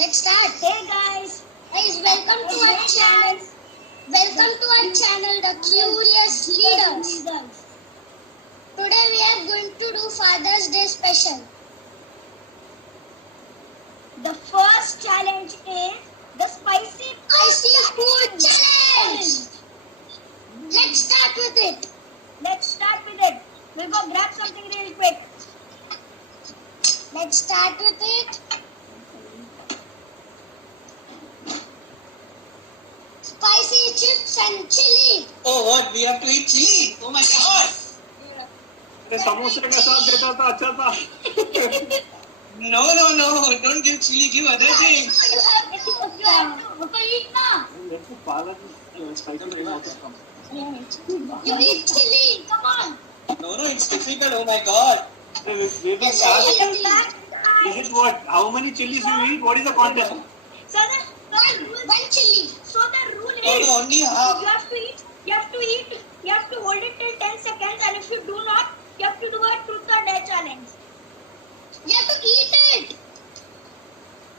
Let's start. Hey guys, welcome to our channel. Welcome to our channel, The Curious Leaders. Today we are going to do Father's Day special. The first challenge is the spicy food challenge. Let's start with it. We'll go grab something really quick. Let's start with it. Spicy chips and chili. Oh, what? We have to eat chili? Oh my God! समोसे के साथ देता था अच्छा था. No, don't give chili, give other things. You have to eat now. You eat chili. Come on. No, it's difficult. Oh my God! Is it what? How many chilies you eat? What is the contest? One chili. So the rule is No, only half. you have to hold it till 10 seconds, and if you do not, you have to do a truth or dare challenge. You have to eat it.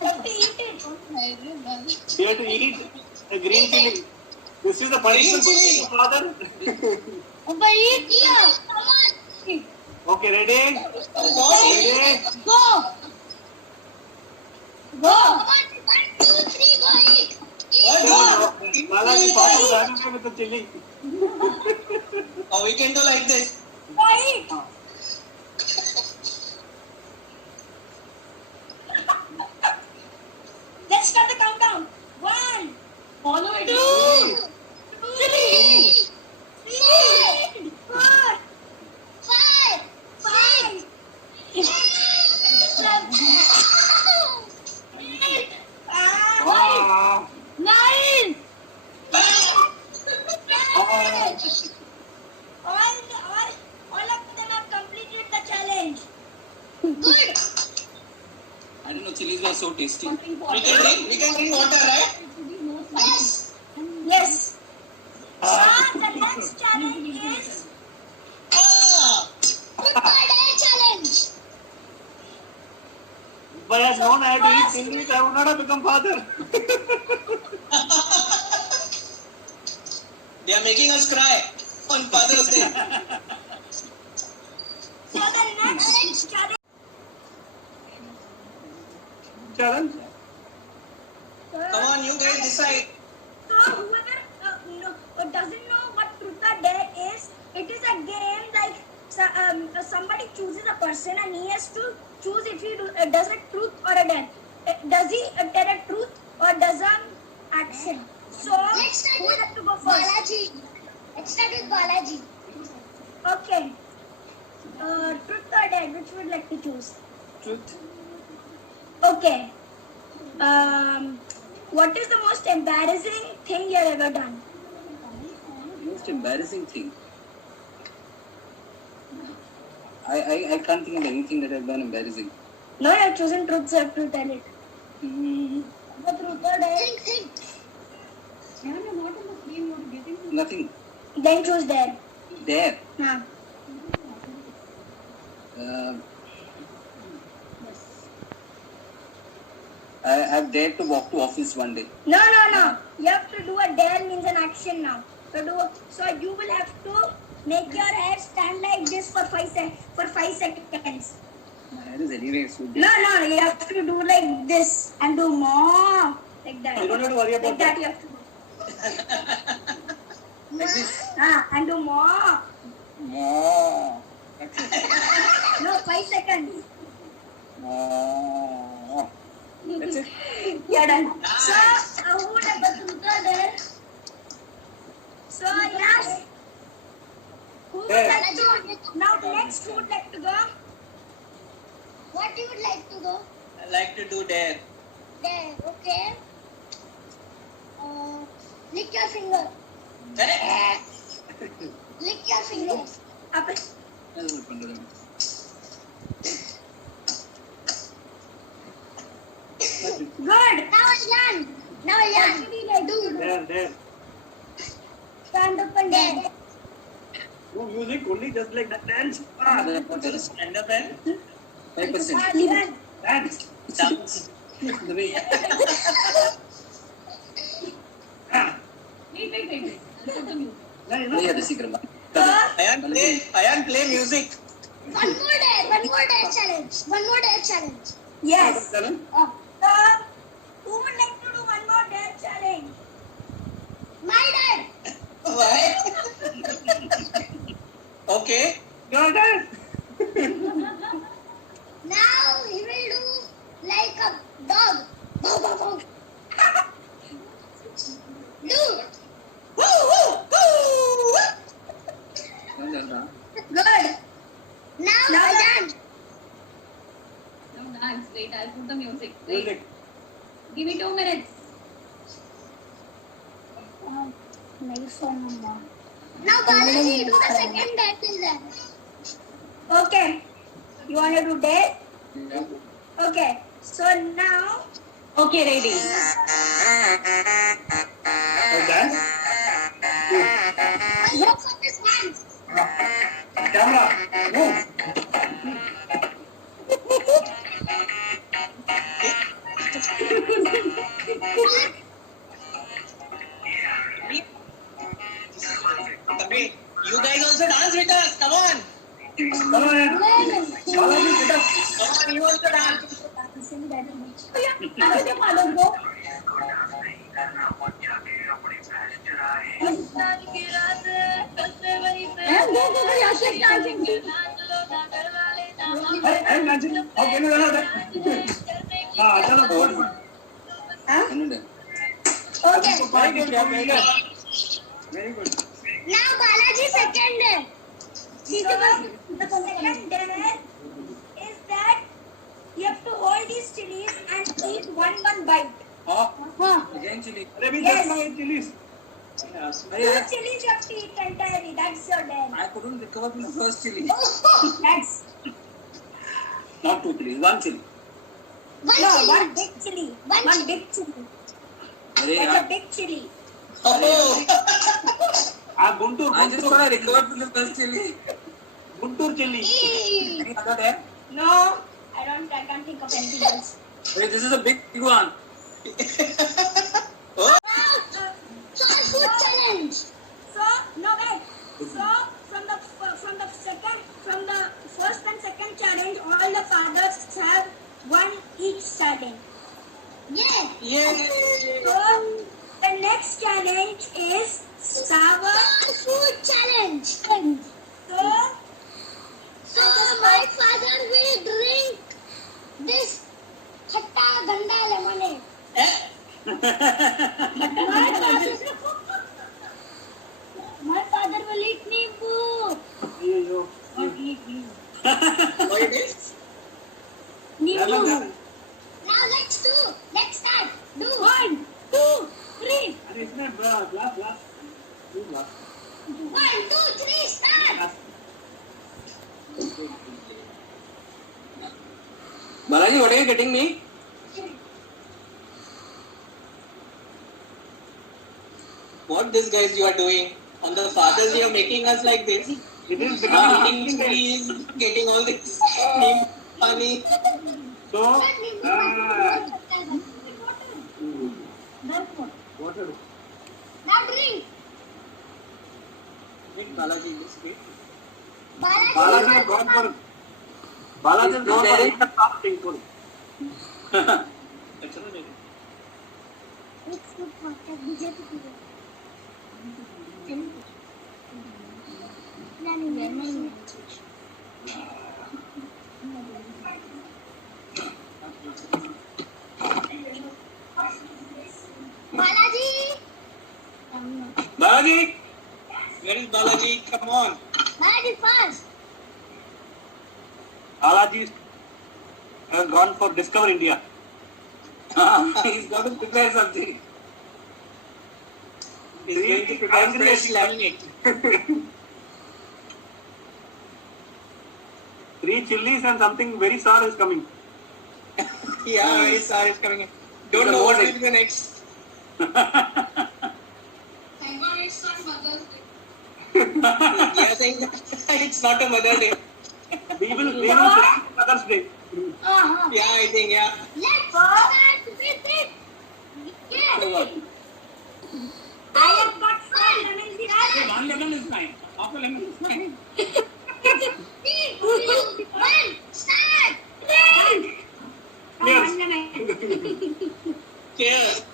You have to eat it. You have to eat the green chili. This is the punishment Green for father. But eat here. Come on. Okay, ready? Oh God! Ready? Go. Come on. 1, 2, 3, go eat. What? No, Balaji father ran away with the chili. Oh, we can do like this. Go eat. Let's start the countdown. 1. Follow it. 2, 3, 4. 5, 6, 7, 8, Ah, 9. All of them have completed the challenge. Good. I didn't know chilies were so tasty. We Something can drink water, right? Yes. Yes. So the next challenge is Ah! Good day challenge. but I have known I had to eat chilies, I would not have become father. They are making us cry on Father's Day. so the next challenge. Challenge? Come on, you guys decide. So whoever doesn't know what truth or dare is, it is a game like somebody chooses a person and he has to choose if he does a truth or a dare. Does he tell a truth or does an action? So Let's start who would have to go with first? Balaji. Let's start with Balaji. Okay. Truth or dare, which would you like to choose? Truth. Okay. What is the most embarrassing thing you have ever done? Most embarrassing thing. I can't think of anything that I've done embarrassing. No, you have chosen truth, so you have to tell it. The truth or dare? Think. Nothing. Then choose dare. Dare. Huh. I've dared to walk to office one day. No. You have to do a dare means an action now. So you will have to make your hair stand like this for 5 seconds. My hair is anyway so big. No. You have to do like this and do more like that. You don't have to worry Like about that that. you have to do. Like this. And do more. More. No, 5 seconds. More. That's it. You're done. So who would have the truth or dare? So yes. Who would Dare. like to now next? Who would like to go? What you would like to go? I like to do dare. There. Okay. Lick your finger. Lick your fingers. Up. That's what I'm doing. Good. Now Yan. Do. There. Stand up and dance. No music, only just like that dance. Ah, Stand up and 5%. Levan. dance. dance. Wait. Yeah, the secret one. Ayan, play music. One more dare challenge. One more dare challenge. Yes. Seven. Who would like to do one more dare challenge? My dad. Why? Okay. Your turn. Now he will do like a dog. Bow, bow, bow. Do. Woo, woo, woo. Good. Now dance. No dance. Wait, I'll put the music. Wait. Music. Give me 2 minutes. Now Balaji, do the second dare till then. Okay. You want to do dare? Yeah. Okay. So now, Okay, ready. Okay. What's on his hands? Camera. Move. Hey, you guys also dance with us. Come on. Come on. Balaji, get up. Come on, you also dance. I'm dancing. Okay, no. चलो बोल. okay. Very good, very good. Very good. Now Balaji second dare. The second dare is that you have to hold these chilies and eat one bite. Again chili. अरे भी Yes. देखना ये chilies. Two chilies you have to eat entirely. That's your dare. I couldn't recover from the first chili. That's Not two chilies, one chili. One no chili. one big chili. One One chili. big chili. Arey That's a yaar. big chili. Oh. Guntur I just want to recover from the first chili. Guntur chili. Eee. Any other dare? No, I can't think of anything else. Wait, this is a big one. Soul food challenge. So no wait. So from the first and second challenge, all the fathers have one each serving. Yeah. Yeah. So the next challenge is sour. Soul food challenge. So My father will drink this khatta ganda lemonade. My father will eat nimbu. Yo. What it is? Nimbu. Now let's start. Do. 1, 2, 3. अरे इसमें glass. 1, 2, 3, start. Balaji, what are you getting me? What these guys you are doing? On the fathers you are making us like this. It is Eating cheese, getting all this money. So, water. Now drink. Balaji, this way. Balaji has gone for the top thing. Balaji! Where is Balaji? Come on. Balaji first. Balaji has gone for Discover India. He's got to prepare something. He's going to prepare fresh laminate. 3 chilies and something very sour is coming. Yeah, very sorry, it's coming in. Don't The know what morning. will be the next. Yeah, saying it's not a Mother Day. We will plan Mother's Day. Yeah, I think, yeah. Let's start Cheers.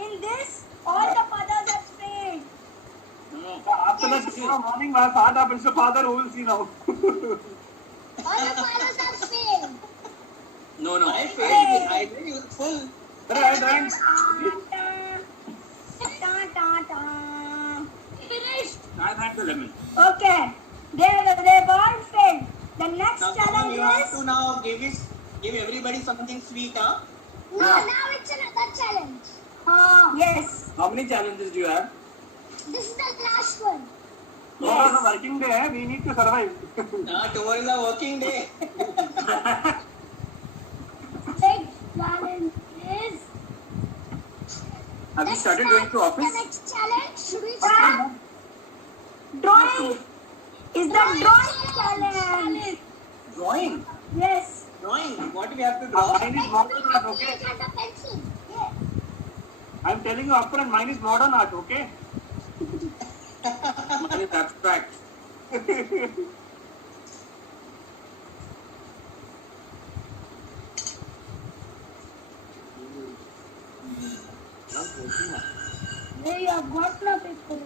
In this, all the fathers have failed. After the morning, my father, Mr. Father, who will see now? All the fathers have failed. No, no. I failed. I think you full. Right. Finished. I've had the lemon. Okay. They've all failed. The next Now challenge you have is to now give everybody something sweet, huh? No, now it's another challenge. yes. How many challenges do you have? This is the last one. Tomorrow is a working day. We need to survive. Tomorrow is a working day. Next challenge is Have you started going to The office? next challenge, should we start? drawing. Is the drawing challenge? Drawing. Yes. Drawing. What we have to draw? Mine is modern art, okay? And a pencil. Yeah. I'm telling you upfront, mine is modern art, okay? Mine is abstract. There you have got no paper.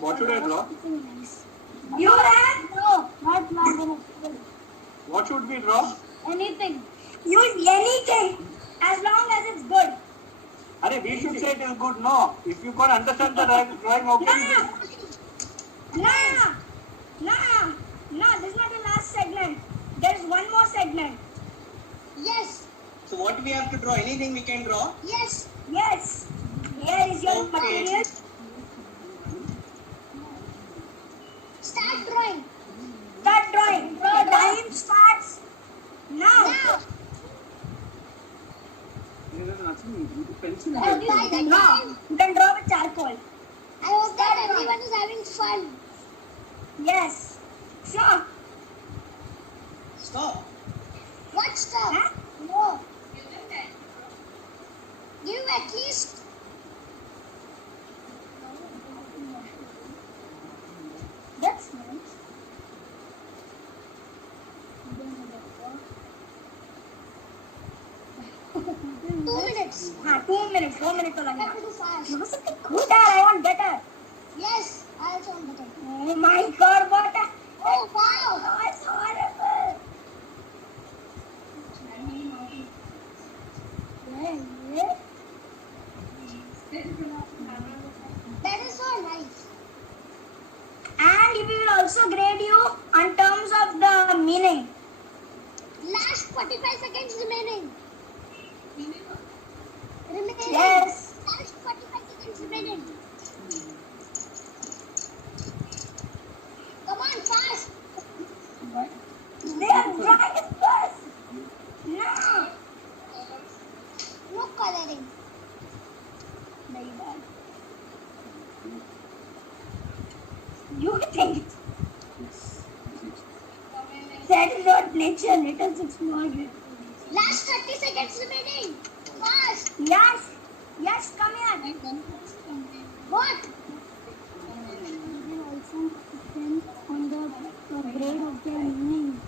What should I draw? You have no, not marble. What should we draw? Anything. Use anything as long as it's good. Arey, we should say it is good, no. If you can't understand the drawing, okay? No, this is not the last segment. There's one more segment. Yes. So what we have to draw? Anything we can draw? Yes. Yes. Here is your Okay. material. Start drawing. Start drawing. The time starts now. Now. There's nothing. Pencil. By the time, No, you can draw with charcoal. I hope that everyone is having fun. Yes. Sure. Stop. What stuff? Huh? No. Give at least. That's nice. 2 minutes. 2 minutes. 4 minutes. I have to do fast. Good, I want better. Yes. I also want better. Oh my God, what a... Oh wow. Oh, it's horrible. That is so nice. And we will also grade you on terms of the meaning. Last 45 seconds remaining. Yes. Last 45 seconds remaining. Come on, fast. They are drawing it first. No. No coloring. Very bad. You think that is not nature. Let us explore it. Last 30 seconds remaining. Fast. Yes. Yes, come here. What? They also depend on the grade of their meaning.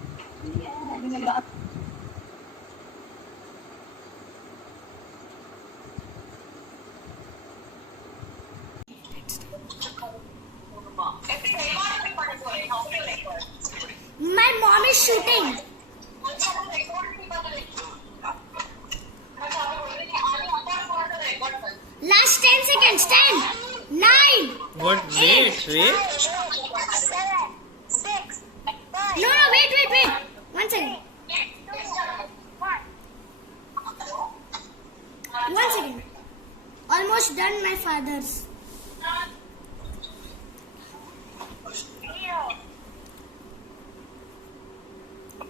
My mom is shooting. Last 10 seconds. 10, 9. What? Wait. No, wait. 1 second. 1 second. Almost done, my father's.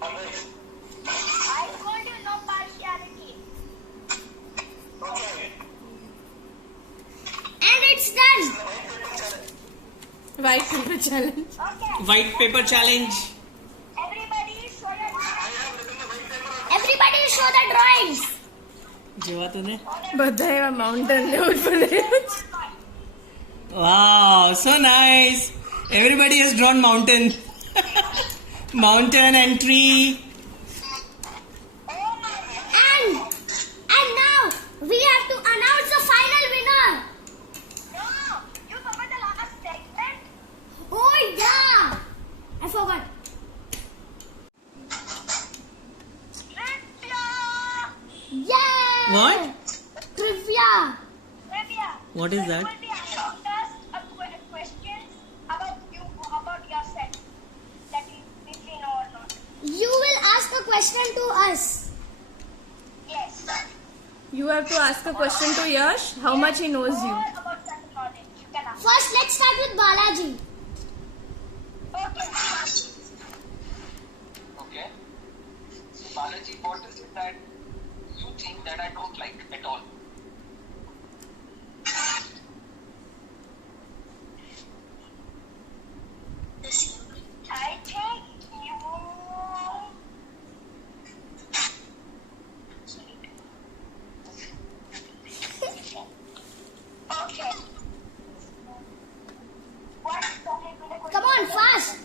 I told you no partiality. And it's done. White paper challenge. Okay. White paper challenge. Everybody show your Everybody show the drawings. જોવા તને બધા એવા mountain લેવું જ પડે. Wow, so nice. Everybody has drawn mountain. Mountain and tree. And now we have to announce the final winner. No, you forgot the last segment. Oh yeah, I forgot. Trivia. Yeah. What? Trivia. Trivia. What is that? We will be asking us questions about you, about yourself. That is, if we know or not. You will ask a question to us. Yes. You have to ask a question to Yash. How much he knows you. All about certain knowledge. You can ask. First, let's start with Balaji. Okay. Okay. So Balaji, what is it that you think that I don't like at all? I think you. Okay. What? Come on, fast.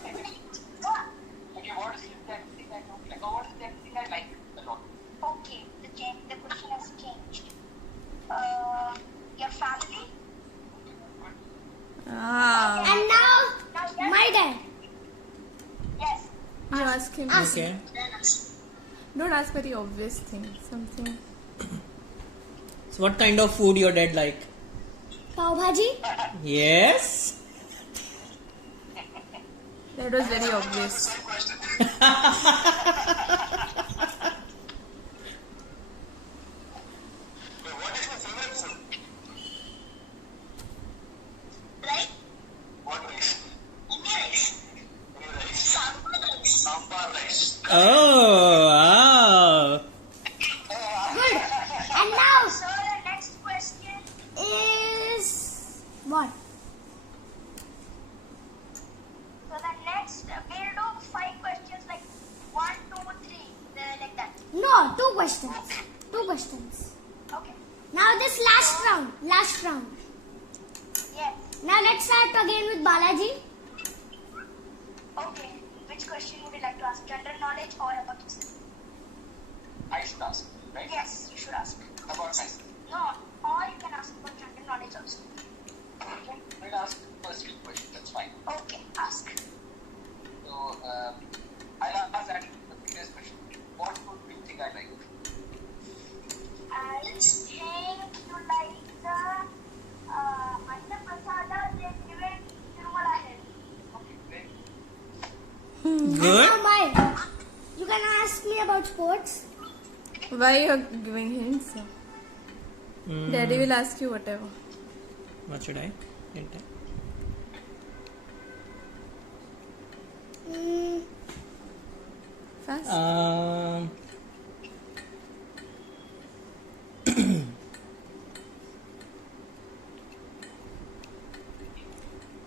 Okay, what is it that thing I don't like? Or what is that thing I like a lot? Okay, the question has changed. Your family? Ah, And now, Now, yes. my dad. Yes. you ask him. Ask. Okay. Don't ask very obvious things. Something. So what kind of food your dad like? Pav Bhaji. Yes. That was very obvious. What is my favorite food? Right? What rice? Yes. Any rice? Sambar rice. Sambar rice. Oh, wow. Good. And now So the next question. is what? So the next we'll do 5 questions like 1, 2, 3, like that. No, 2 questions. 2 questions. Okay. Now this last round. Last round. Yes. Now let's start again with Balaji. Okay. Which question would you like to ask? General knowledge or about yourself? I should ask, right? Yes, you should ask. About myself. No, or you can ask about general knowledge also. Okay. I'll ask first few questions. That's fine. Okay, ask. So, I'll ask that the previous question. What food do you think I like? I think you like the Anna Prasada they give it Tirumala here. Okay, great. Good. Now mine. You can ask me about sports. Why you are giving hints? Daddy will ask you whatever. What should I? Enter. Mm, Fast.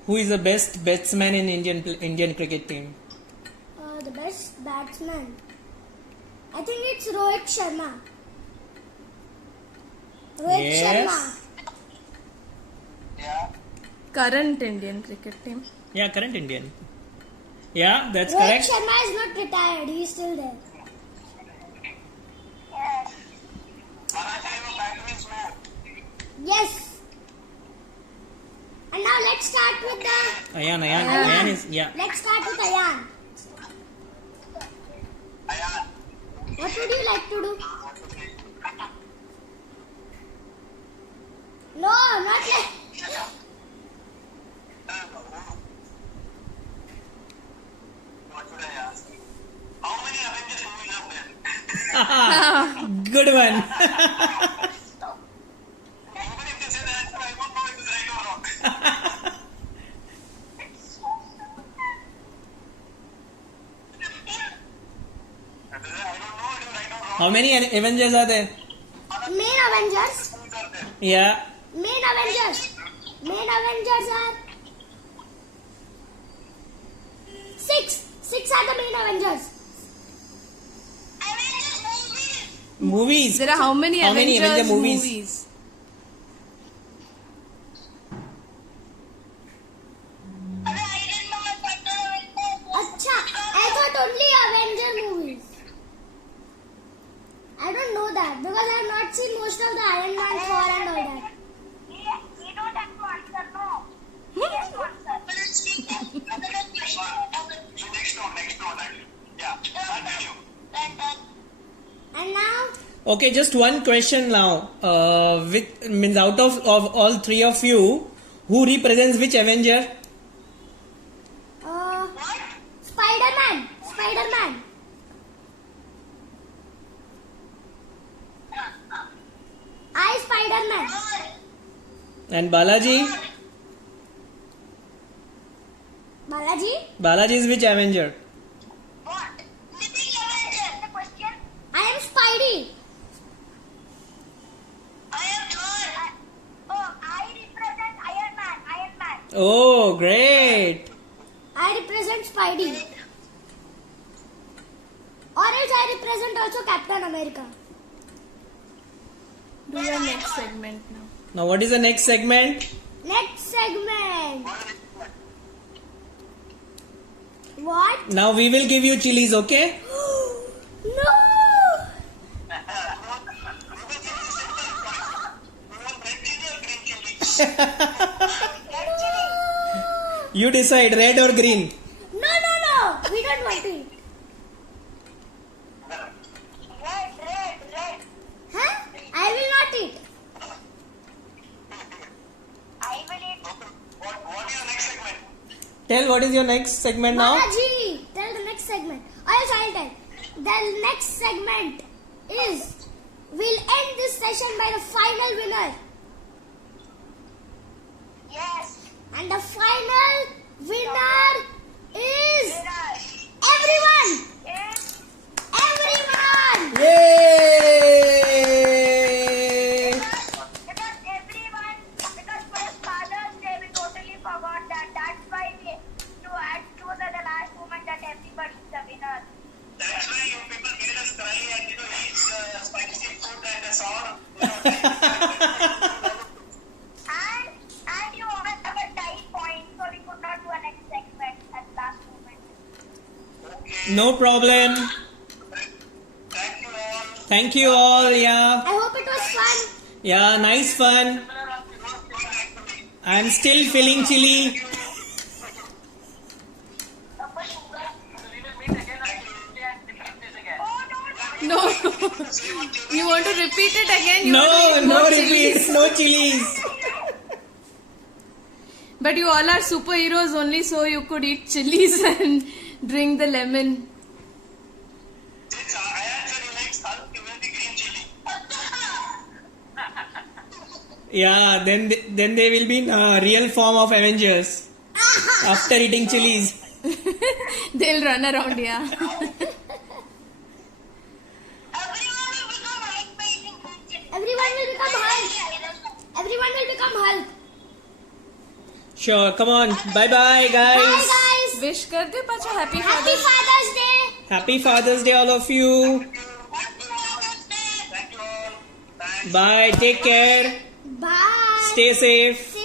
Who is the best batsman in Indian cricket team? the best batsman. I think it's Rohit Sharma. Rohit Yes. Sharma. Yeah. Current Indian cricket team. Yeah, current Indian. Yeah, that's Rohit correct. Sharma is not retired. He's still there. Yes. Balaji, your battery is low. Yes. And now let's start with the. Ayan is, yeah. Let's start with Ayan. Ayan. What would you like to do? No, not like. What should I ask? How many Avengers movies are there? Good one. Even if they say the answer, I won't know if it's right or wrong. I don't know if it's right or wrong. How many Avengers are there? Main Avengers. Movies are there. Yeah. Main Avengers. Main Avengers are 6. 6 are the main Avengers. Movies. There are how many Avengers Avenger movies? Acha, I thought only Avenger movies. I don't know that because I have not seen most of the Iron Man, Thor and all that. We don't have to answer, no. We have to answer. Next one. Yeah, continue. And now, Okay, just one question now. With means out of all three of you, who represents which Avenger? Spider-Man. Spider-Man. I Spider-Man. And Balaji? Balaji. Balaji is which Avenger? What? Living Avenger. The question. I am Spidey. I am Thor. Oh, I represent Iron Man. Iron Man. Oh, great. I represent Spidey. Or else I represent also Captain America. Do your next segment now. Now, what is the next segment? Next segment. What? Now we will give you chilies, okay? No! You decide, red or green. No! We don't want to eat. Red. Huh? I will not eat. I will eat. What is your next segment? Tell what is your next segment now? Balaji, tell the next segment. Yes, I'll tell. The next segment is we'll end this session by the final winner. Yes. And the final winner is everyone. Everyone. Yay! Because for Father's Day we totally forgot that. That's why we chose at the last moment that everybody is the winner. That's why you people made us cry and eat spicy food and sour. And you all have a tie point, so we could not do a next segment at last moment. Okay. No problem. Thank you all. Thank you all, yeah. I hope it was fun. Yeah, nice fun. I'm still feeling chilly. No. You want to repeat it again? You No, want to eat no more repeats, chilies? no chilies. But you all are superheroes only, so you could eat chilies and drink the lemon. Since I answered you next, Hulk will be green chili. Yeah, then they will be in real form of Avengers after eating chilies. They'll run around, yeah. Everyone will become Hulk. Everyone will become Hulk. Sure, come on. Bye-bye, Bye guys. guys. Wish kar de pacha happy Happy Father's Father's Day. Happy Father's Day, all of you. Thank you all. Thanks. Bye, take care. Bye. Stay safe.